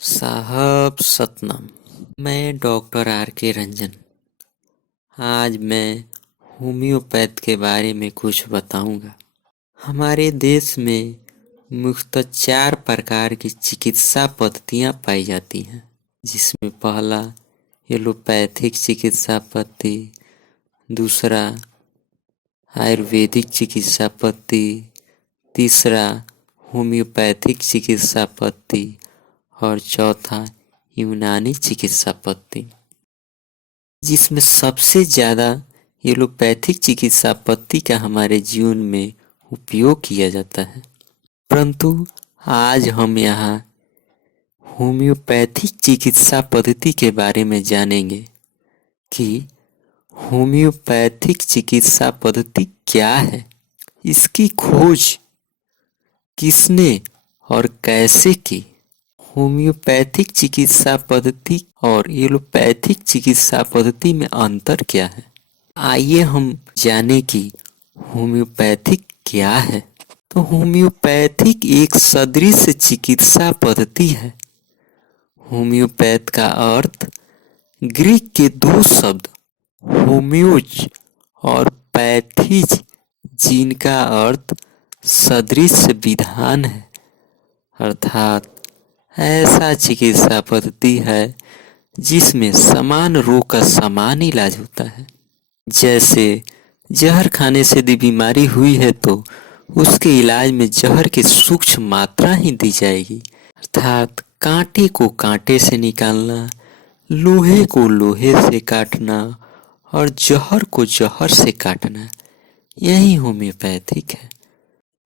साहब सतनाम। मैं doctor R के रंजन। आज मैं होम्योपैथ के बारे में कुछ बताऊंगा। हमारे देश में मुख्यतः 4 प्रकार की चिकित्सा पद्धतियां पाई जाती हैं, जिसमें पहला एलोपैथिक चिकित्सा पद्धति, दूसरा आयुर्वेदिक चिकित्सा पद्धति, तीसरा होम्योपैथिक चिकित्सा पद्धति और चौथा यूनानी चिकित्सा पद्धति, जिसमें सबसे ज़्यादा एलोपैथिक चिकित्सा पद्धति का हमारे जीवन में उपयोग किया जाता है। परंतु आज हम यहाँ होम्योपैथिक चिकित्सा पद्धति के बारे में जानेंगे कि होम्योपैथिक चिकित्सा पद्धति क्या है, इसकी खोज किसने और कैसे की, होम्योपैथिक चिकित्सा पद्धति और एलोपैथिक चिकित्सा पद्धति में अंतर क्या है। आइए हम जाने कि होम्योपैथिक क्या है। तो होम्योपैथिक एक सदृश चिकित्सा पद्धति है। होम्योपैथ का अर्थ ग्रीक के 2 शब्द होम्योज और पैथीज, जिनका अर्थ सदृश विधान है, अर्थात ऐसा चिकित्सा पद्धति है जिसमें समान रोग का समान इलाज होता है। जैसे जहर खाने से यदि बीमारी हुई है तो उसके इलाज में जहर की सूक्ष्म मात्रा ही दी जाएगी, अर्थात कांटे को कांटे से निकालना, लोहे को लोहे से काटना और जहर को जहर से काटना, यही होम्योपैथिक है।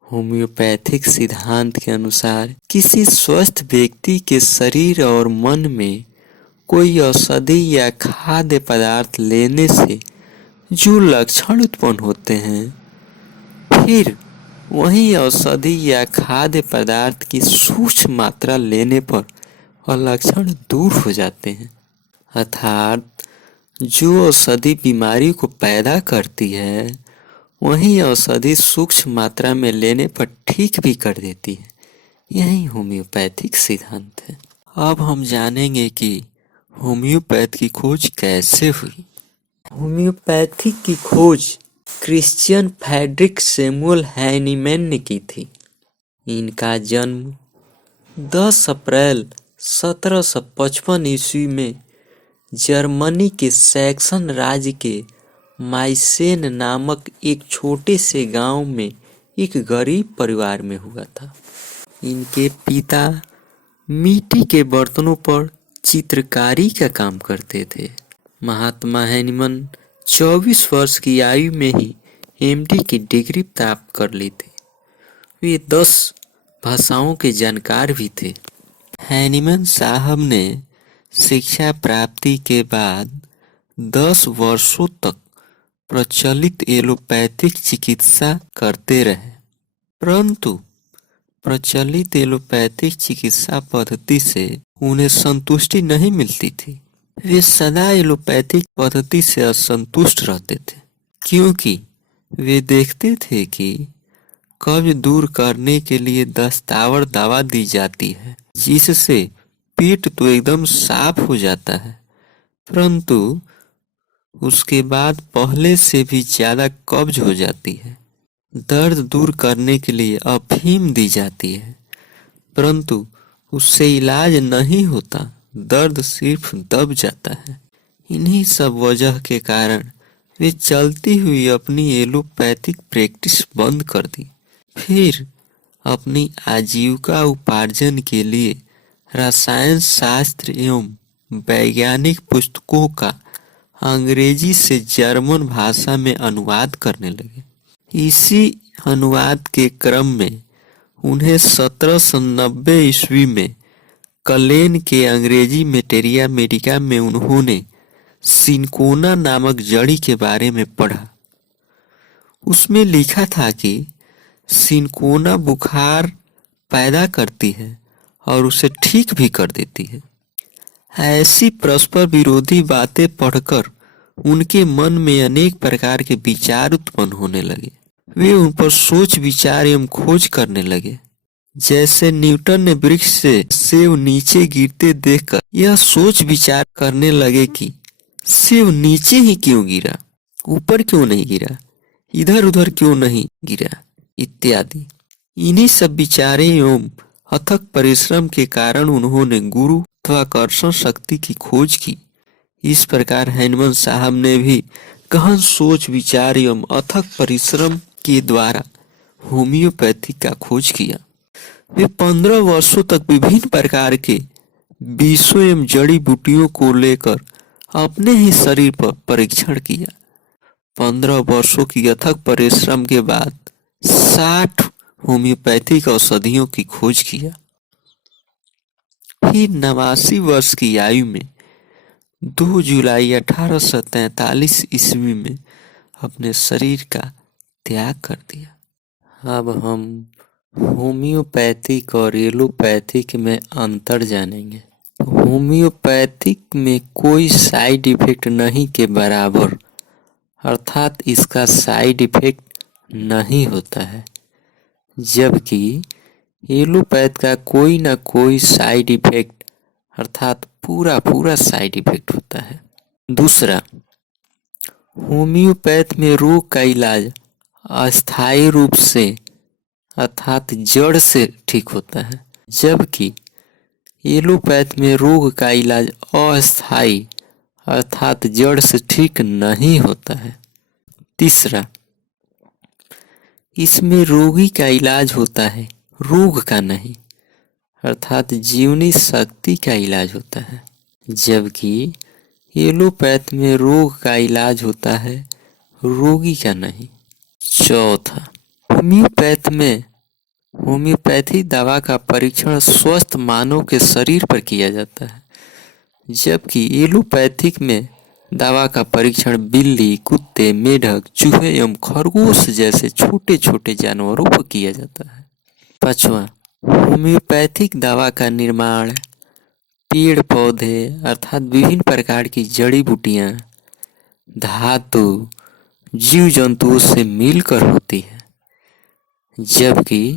होम्योपैथिक सिद्धांत के अनुसार किसी स्वस्थ व्यक्ति के शरीर और मन में कोई औषधि या खाद्य पदार्थ लेने से जो लक्षण उत्पन्न होते हैं, फिर वही औषधि या खाद्य पदार्थ की सूक्ष्म मात्रा लेने पर वह लक्षण दूर हो जाते हैं। अर्थात जो औषधि बीमारी को पैदा करती है, वही औषधि सूक्ष्म मात्रा में लेने पर ठीक भी कर देती है। यही होम्योपैथिक सिद्धांत है। अब हम जानेंगे कि होम्योपैथ की खोज कैसे हुई। होम्योपैथिक की खोज क्रिश्चियन फ्रेडरिक सैमुअल हैनीमैन ने की थी। इनका जन्म 10 अप्रैल 1755 ईस्वी में जर्मनी के सैक्सन राज्य के माइसेन नामक एक छोटे से गांव में एक गरीब परिवार में हुआ था। इनके पिता मिट्टी के बर्तनों पर चित्रकारी का काम करते थे। महात्मा हैनीमैन 24 वर्ष की आयु में ही एमडी की डिग्री प्राप्त कर ली थी। वे 10 भाषाओं के जानकार भी थे। हैनीमैन साहब ने शिक्षा प्राप्ति के बाद 10 वर्षों तक प्रचलित एलोपैथिक चिकित्सा करते रहे, परंतु प्रचलित एलोपैथिक चिकित्सा पद्धति से उन्हें संतुष्टि नहीं मिलती थी। वे सदा एलोपैथिक पद्धति से असंतुष्ट रहते थे, क्योंकि वे देखते थे कि कब्ज दूर करने के लिए दस्तावर दवा दी जाती है, जिससे पेट तो एकदम साफ हो जाता है, परंतु उसके बाद पहले से भी ज्यादा कब्ज हो जाती है। दर्द दूर करने के लिए अफीम दी जाती है, परंतु उससे इलाज नहीं होता, दर्द सिर्फ दब जाता है। इन्हीं सब वजह के कारण वे चलती हुई अपनी एलोपैथिक प्रैक्टिस बंद कर दी। फिर अपनी आजीविका उपार्जन के लिए रसायन शास्त्र एवं वैज्ञानिक पुस्तकों का अंग्रेजी से जर्मन भाषा में अनुवाद करने लगे। इसी अनुवाद के क्रम में उन्हें 1790 ईस्वी में कलेन के अंग्रेजी मेटेरिया मेडिका में उन्होंने सिनकोना नामक जड़ी के बारे में पढ़ा। उसमें लिखा था कि सिनकोना बुखार पैदा करती है और उसे ठीक भी कर देती है। ऐसी परस्पर विरोधी बातें पढ़कर उनके मन में अनेक प्रकार के विचार उत्पन्न होने लगे। वे उन पर सोच विचार एवं खोज करने लगे। जैसे न्यूटन ने वृक्ष से सेब नीचे गिरते देखकर यह सोच विचार करने लगे कि सेब नीचे ही क्यों गिरा, ऊपर क्यों नहीं गिरा, इधर उधर क्यों नहीं गिरा इत्यादि। इन्हीं सब विचारे एवं अथक परिश्रम के कारण उन्होंने गुरुत्वाकर्षण शक्ति की खोज की। इस प्रकार हैनमन साहब ने भी गहन सोच विचार एवं अथक परिश्रम के द्वारा होम्योपैथी का खोज किया। वे 15 वर्षों तक विभिन्न प्रकार के विषयों एवं जड़ी बूटियों को लेकर अपने ही शरीर पर परीक्षण किया। 15 वर्षों की अथक परिश्रम के बाद 60 होम्योपैथिक औषधियों की खोज किया। फिर 89 वर्ष की आयु में 2 जुलाई 1843 ईस्वी में अपने शरीर का त्याग कर दिया। अब हम होम्योपैथिक और एलोपैथिक में अंतर जानेंगे। होम्योपैथिक में कोई साइड इफेक्ट नहीं के बराबर, अर्थात इसका साइड इफेक्ट नहीं होता है, जबकि एलोपैथ का कोई ना कोई साइड इफेक्ट अर्थात पूरा साइड इफेक्ट होता है। दूसरा, होम्योपैथ में रोग का इलाज अस्थायी रूप से अर्थात जड़ से ठीक होता है, जबकि एलोपैथ में रोग का इलाज अस्थायी अर्थात जड़ से ठीक नहीं होता है। तीसरा, इसमें रोगी का इलाज होता है, रोग का नहीं, अर्थात जीवनी शक्ति का इलाज होता है, जबकि एलोपैथ में रोग का इलाज होता है, रोगी का नहीं। चौथा, होम्योपैथ में होम्योपैथी दवा का परीक्षण स्वस्थ मानव के शरीर पर किया जाता है, जबकि एलोपैथिक में दवा का परीक्षण बिल्ली, कुत्ते, मेढक, चूहे एवं खरगोश जैसे छोटे छोटे जानवरों पर किया जाता है। पांचवा, होम्योपैथिक दवा का निर्माण पेड़ पौधे अर्थात विभिन्न प्रकार की जड़ी बूटियां, धातु, जीव जंतुओं से मिलकर होती है, जबकि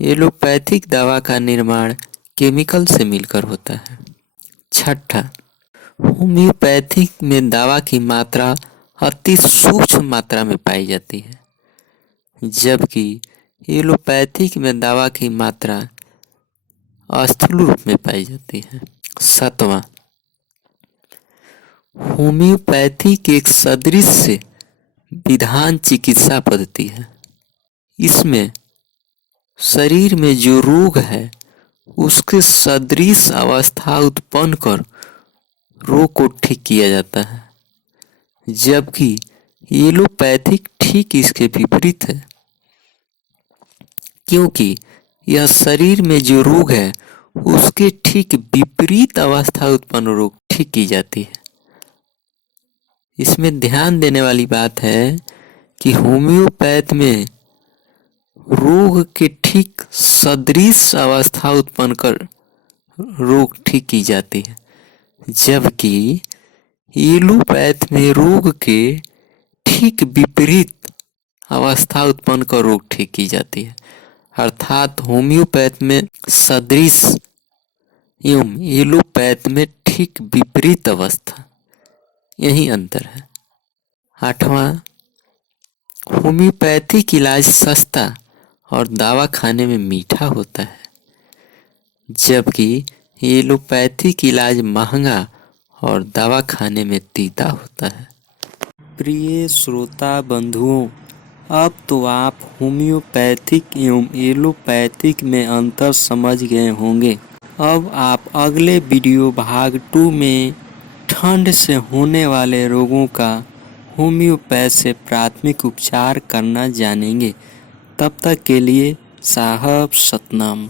एलोपैथिक दवा का निर्माण केमिकल से मिलकर होता है। छठा, होम्योपैथिक में दवा की मात्रा अति सूक्ष्म मात्रा में पाई जाती है, जबकि एलोपैथिक में दवा की मात्रा स्थूल रूप में पाई जाती है। सातवां, होम्योपैथिक एक सदृश विधान चिकित्सा पद्धति है। इसमें शरीर में जो रोग है उसके सदृश अवस्था उत्पन्न कर रोग को ठीक किया जाता है, जबकि एलोपैथिक ठीक इसके विपरीत है, क्योंकि यह शरीर में जो रोग है उसके ठीक विपरीत अवस्था उत्पन्न रोग ठीक की जाती है। इसमें ध्यान देने वाली बात है कि होम्योपैथ में रोग के ठीक सदृश अवस्था उत्पन्न कर रोग ठीक की जाती है, जबकि एलोपैथ में रोग के ठीक विपरीत अवस्था उत्पन्न कर रोग ठीक की जाती है, अर्थात होम्योपैथ में सदृश एवं एलोपैथ में ठीक विपरीत अवस्था, यही अंतर है। आठवां, होम्योपैथिक इलाज सस्ता और दवा खाने में मीठा होता है, जबकि एलोपैथिक इलाज महंगा और दवा खाने में तीता होता है। प्रिय श्रोता बंधुओं, अब तो आप होम्योपैथिक एवं एलोपैथिक में अंतर समझ गए होंगे। अब आप अगले वीडियो भाग 2 में ठंड से होने वाले रोगों का होम्योपैथ से प्राथमिक उपचार करना जानेंगे। तब तक के लिए साहब सतनाम।